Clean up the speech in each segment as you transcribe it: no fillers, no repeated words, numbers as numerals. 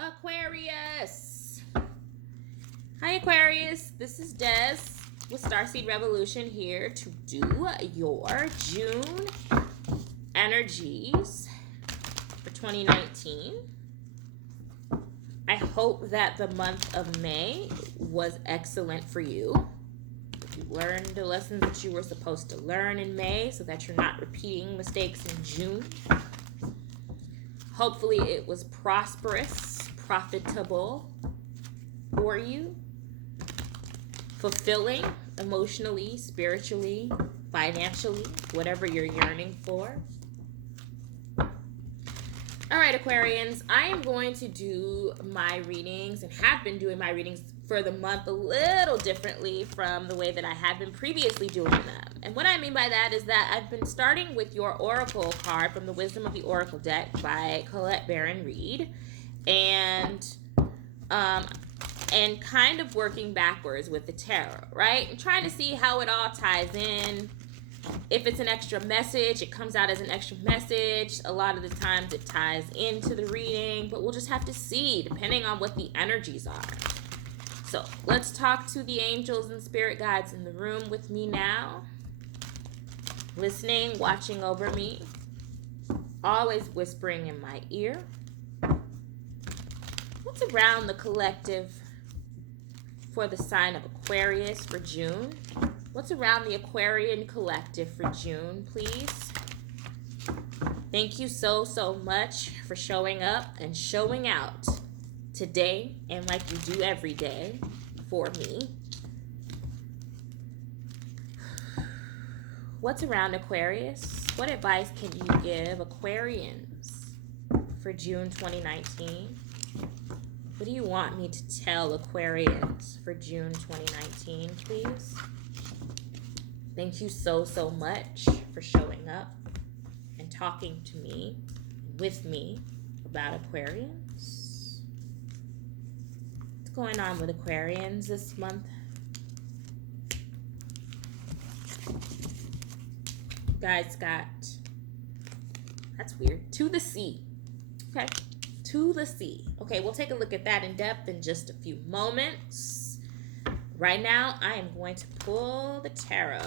Aquarius. Hi, Aquarius. This is Des with Starseed Revolution here to do your June energies for 2019. I hope that the month of May was excellent for you. You learned the lessons that you were supposed to learn in May so that you're not repeating mistakes in June. Hopefully it was prosperous, profitable for you, fulfilling emotionally, spiritually, financially, whatever you're yearning for. All right, Aquarians, I am going to do my readings and have been doing my readings for the month a little differently from the way that I have been previously doing them. And what I mean by that is that I've been starting with your Oracle card from the Wisdom of the Oracle deck by Colette Baron Reed, and kind of working backwards with the tarot, right? And trying to see how it all ties in. If it's an extra message, it comes out as an extra message. A lot of the times it ties into the reading, but we'll just have to see depending on what the energies are. So let's talk to the angels and spirit guides in the room with me now. Listening, watching over me, always whispering in my ear. What's around the collective for the sign of Aquarius for June? What's around the Aquarian collective for June, please? Thank you so much for showing up and showing out today and like you do every day for me. What's around Aquarius? What advice can you give Aquarians for June 2019? What do you want me to tell Aquarians for June 2019, please? Thank you so much for showing up and talking to me, with me, about Aquarians. What's going on with Aquarians this month? Guys got, that's weird, to the sea. Okay, to the sea. Okay, we'll take a look at that in depth in just a few moments. Right now, I am going to pull the tarot.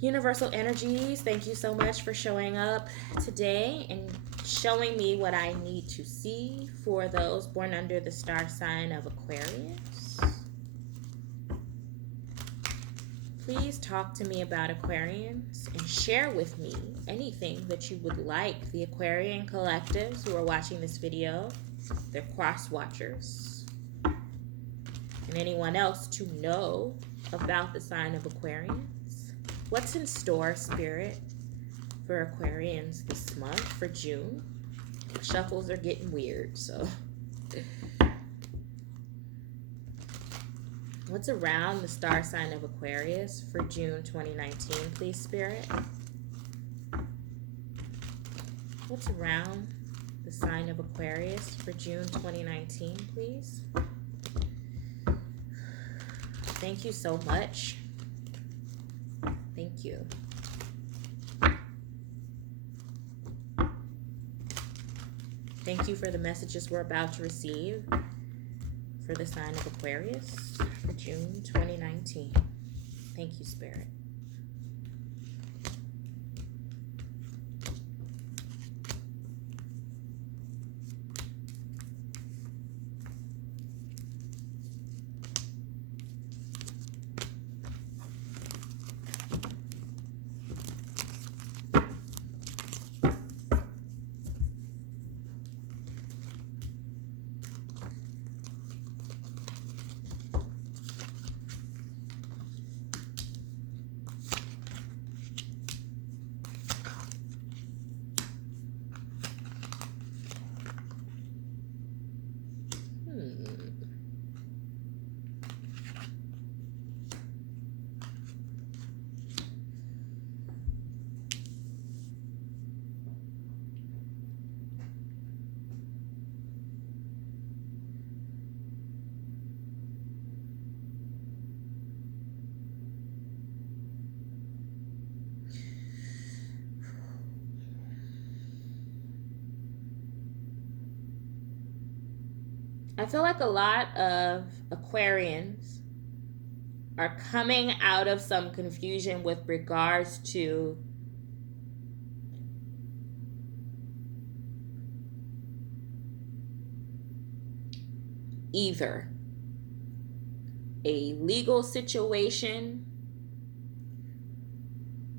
Universal energies, thank you so much for showing up today and showing me what I need to see for those born under the star sign of Aquarius. Please talk to me about Aquarians and share with me anything that you would like the Aquarian collectives who are watching this video, their cross watchers, and anyone else to know about the sign of Aquarians. What's in store, Spirit, for Aquarians this month, for June? Shuffles are getting weird, so. What's around the star sign of Aquarius for June 2019, please, Spirit? What's around the sign of Aquarius for June 2019, please? Thank you so much. Thank you. Thank you for the messages we're about to receive for the sign of Aquarius for June 2019. Thank you, Spirit. I feel like a lot of Aquarians are coming out of some confusion with regards to either a legal situation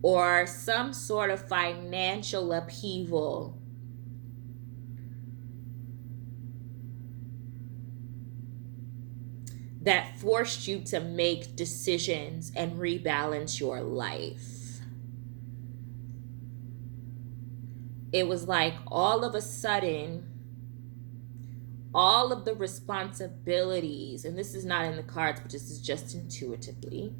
or some sort of financial upheaval that forced you to make decisions and rebalance your life. It was like all of a sudden, all of the responsibilities, and this is not in the cards, but this is just intuitively,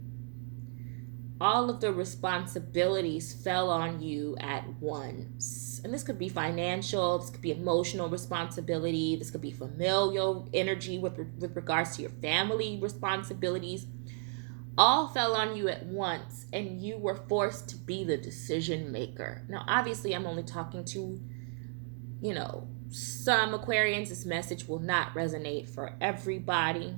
all of the responsibilities fell on you at once. And this could be financial, this could be emotional responsibility, this could be familial energy with regards to your family responsibilities. All fell on you at once, and you were forced to be the decision maker. Now, obviously, I'm only talking to, some Aquarians. This message will not resonate for everybody.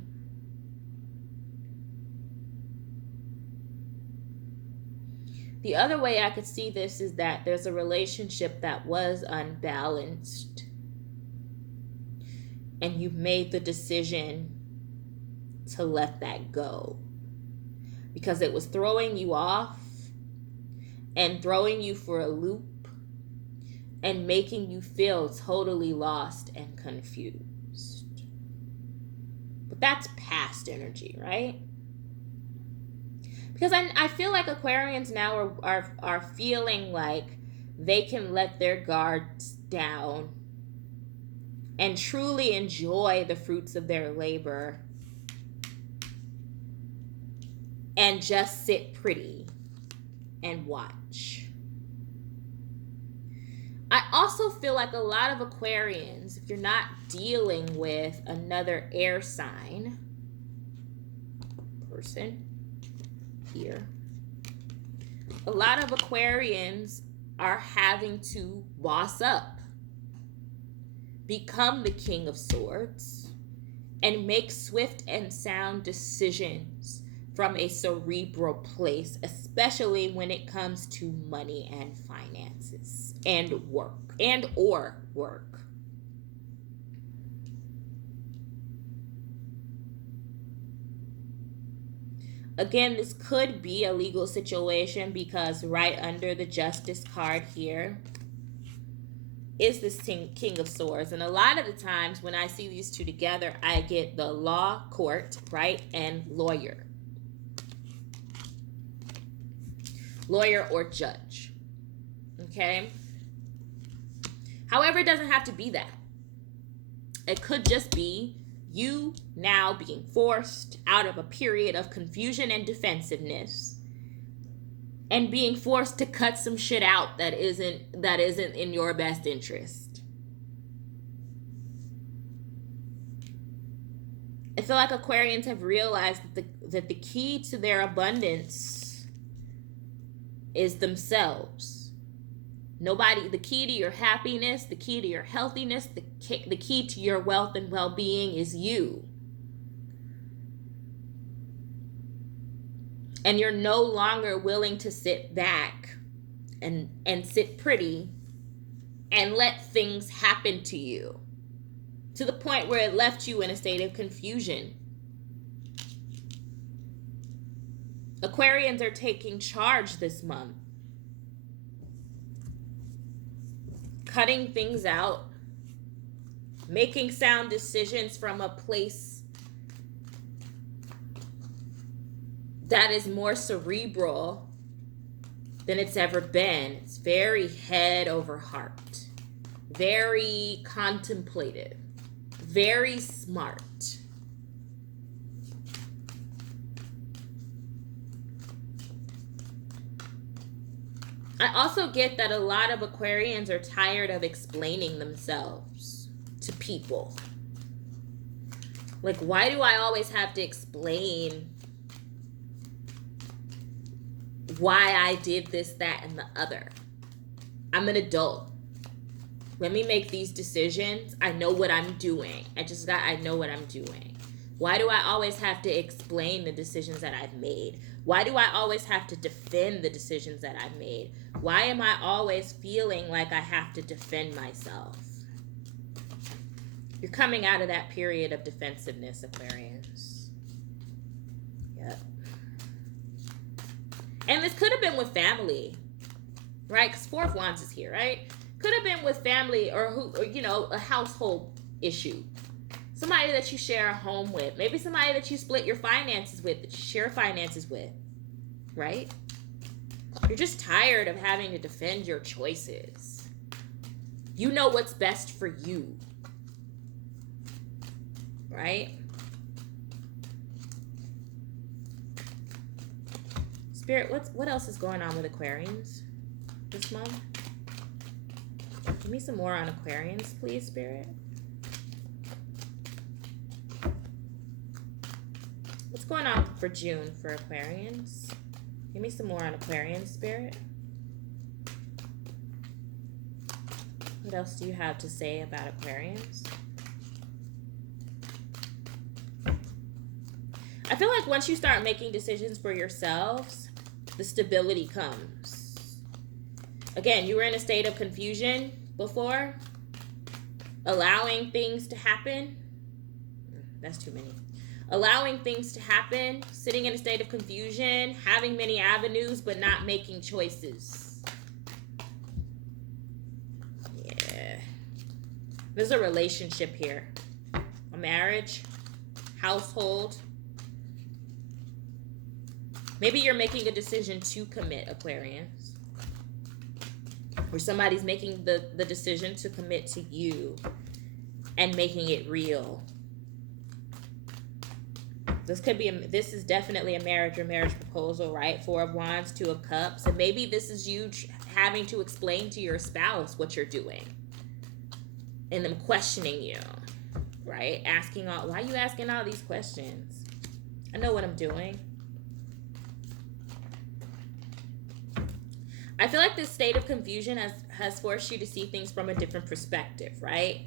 The other way I could see this is that there's a relationship that was unbalanced, and you made the decision to let that go because it was throwing you off and throwing you for a loop and making you feel totally lost and confused. But that's past energy, right? Because I feel like Aquarians now are feeling like they can let their guards down and truly enjoy the fruits of their labor and just sit pretty and watch. I also feel like a lot of Aquarians, if you're not dealing with another air sign person here, a lot of Aquarians are having to boss up, become the King of Swords, and make swift and sound decisions from a cerebral place, especially when it comes to money and finances and work or work. Again, this could be a legal situation because right under the Justice card here is this King of Swords. And a lot of the times when I see these two together, I get the law, court, right, and lawyer. Lawyer or judge. Okay? However, it doesn't have to be that. It could just be you now being forced out of a period of confusion and defensiveness and being forced to cut some shit out that isn't in your best interest. I feel like Aquarians have realized that the key to their abundance is themselves. The key to your happiness, the key to your healthiness, the key to your wealth and well-being is you. And you're no longer willing to sit back and sit pretty and let things happen to you to the point where it left you in a state of confusion. Aquarians are taking charge this month. Cutting things out, making sound decisions from a place that is more cerebral than it's ever been. It's very head over heart, very contemplative, very smart. I also get that a lot of Aquarians are tired of explaining themselves to people. Like, why do I always have to explain why I did this, that, and the other? I'm an adult. Let me make these decisions. I know what I'm doing. I know what I'm doing. Why do I always have to explain the decisions that I've made? Why do I always have to defend the decisions that I've made? Why am I always feeling like I have to defend myself? You're coming out of that period of defensiveness, Aquarians. Yep. And this could have been with family, right? Because Four of Wands is here, right? Could have been with family or a household issue. Somebody that you share a home with. Maybe somebody that you split your finances with, that you share finances with, right? You're just tired of having to defend your choices. You know what's best for you, right? Spirit, what else is going on with Aquarians this month? Give me some more on Aquarians, please, Spirit. What's going on for June for Aquarians? Give me some more on Aquarians, Spirit. What else do you have to say about Aquarians? I feel like once you start making decisions for yourselves, the stability comes. Again, you were in a state of confusion before, allowing things to happen. That's too many. Allowing things to happen, sitting in a state of confusion, having many avenues, but not making choices. Yeah. There's a relationship here. A marriage, household. Maybe you're making a decision to commit, Aquarians. Or somebody's making the decision to commit to you and making it real. This is definitely a marriage or marriage proposal, right? Four of Wands, Two of Cups. And maybe this is you having to explain to your spouse what you're doing. And them questioning you, right? Why are you asking all these questions? I know what I'm doing. I feel like this state of confusion has forced you to see things from a different perspective, right?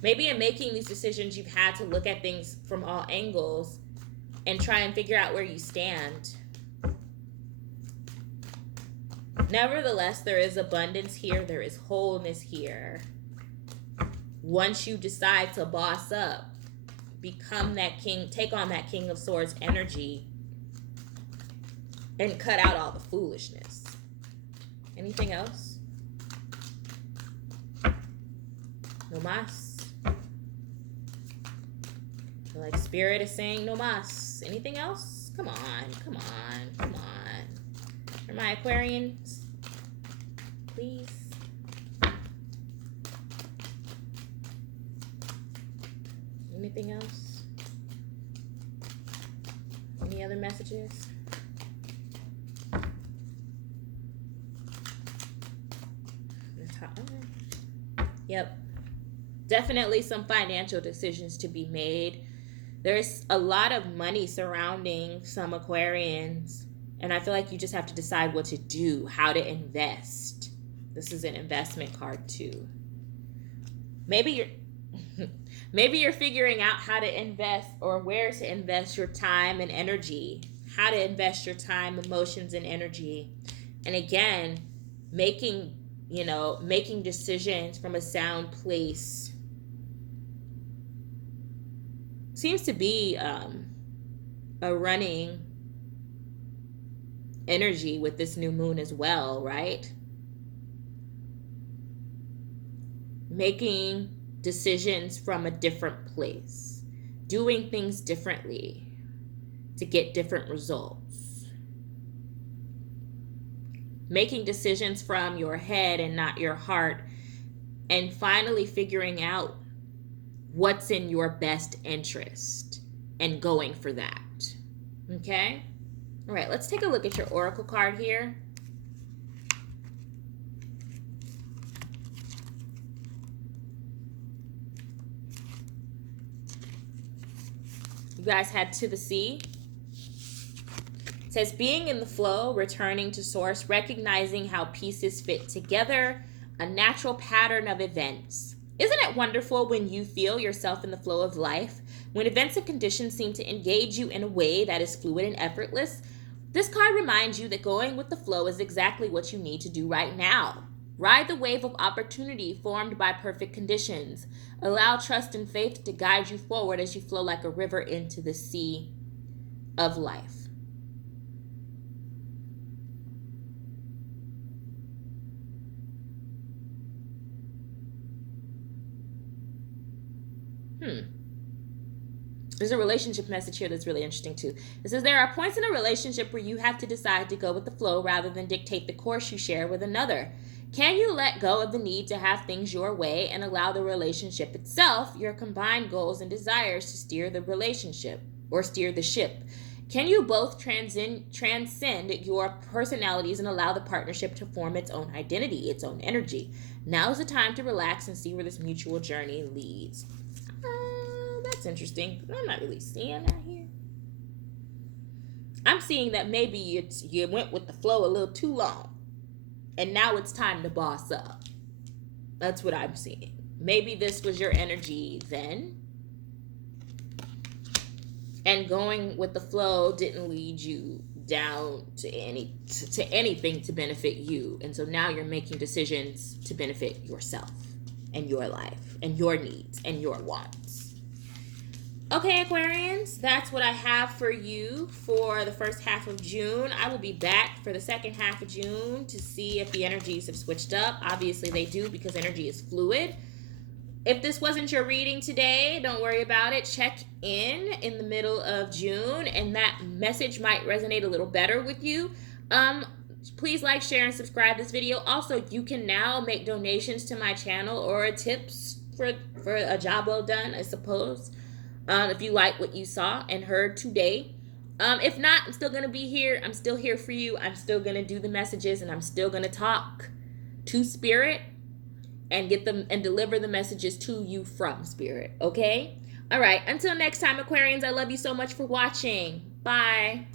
Maybe in making these decisions, you've had to look at things from all angles and try and figure out where you stand. Nevertheless, there is abundance here. There is wholeness here. Once you decide to boss up, become that king, take on that King of Swords energy, and cut out all the foolishness. Anything else? No mas. Like Spirit is saying no mas. Anything else? Come on, come on, come on. For my Aquarians, please. Anything else? Any other messages? Yep. Definitely some financial decisions to be made. There's a lot of money surrounding some Aquarians, and I feel like you just have to decide what to do, how to invest. This is an investment card too. Maybe you're figuring out how to invest or where to invest your time and energy. How to invest your time, emotions, and energy. And again, making decisions from a sound place seems to be a running energy with this new moon as well, right? Making decisions from a different place, doing things differently to get different results, making decisions from your head and not your heart, and finally figuring out what's in your best interest and going for that. Okay? All right, let's take a look at your oracle card here. You guys had To the Sea. It says, being in the flow, returning to source, recognizing how pieces fit together, a natural pattern of events. Isn't it wonderful when you feel yourself in the flow of life? When events and conditions seem to engage you in a way that is fluid and effortless? This card reminds you that going with the flow is exactly what you need to do right now. Ride the wave of opportunity formed by perfect conditions. Allow trust and faith to guide you forward as you flow like a river into the sea of life. There's a relationship message here that's really interesting too. It says there are points in a relationship where you have to decide to go with the flow rather than dictate the course you share with another. Can you let go of the need to have things your way and allow the relationship itself, your combined goals and desires, to steer the relationship or steer the ship? Can you both transcend your personalities and allow the partnership to form its own identity, its own energy? Now's the time to relax and see where this mutual journey leads. That's interesting. I'm not really seeing that here. I'm seeing that maybe you went with the flow a little too long, and now it's time to boss up. That's what I'm seeing. Maybe this was your energy then, and going with the flow didn't lead you down to anything to benefit you, and so now you're making decisions to benefit yourself and your life and your needs and your wants. Okay, Aquarians, that's what I have for you for the first half of June. I will be back for the second half of June to see if the energies have switched up. Obviously, they do, because energy is fluid. If this wasn't your reading today, don't worry about it. Check in the middle of June, and that message might resonate a little better with you. Please like, share, and subscribe this video. Also, you can now make donations to my channel or tips for a job well done, I suppose. If you like what you saw and heard today. If not, I'm still going to be here. I'm still here for you. I'm still going to do the messages, and I'm still going to talk to Spirit and get them and deliver the messages to you from Spirit. Okay? All right. Until next time, Aquarians, I love you so much for watching. Bye.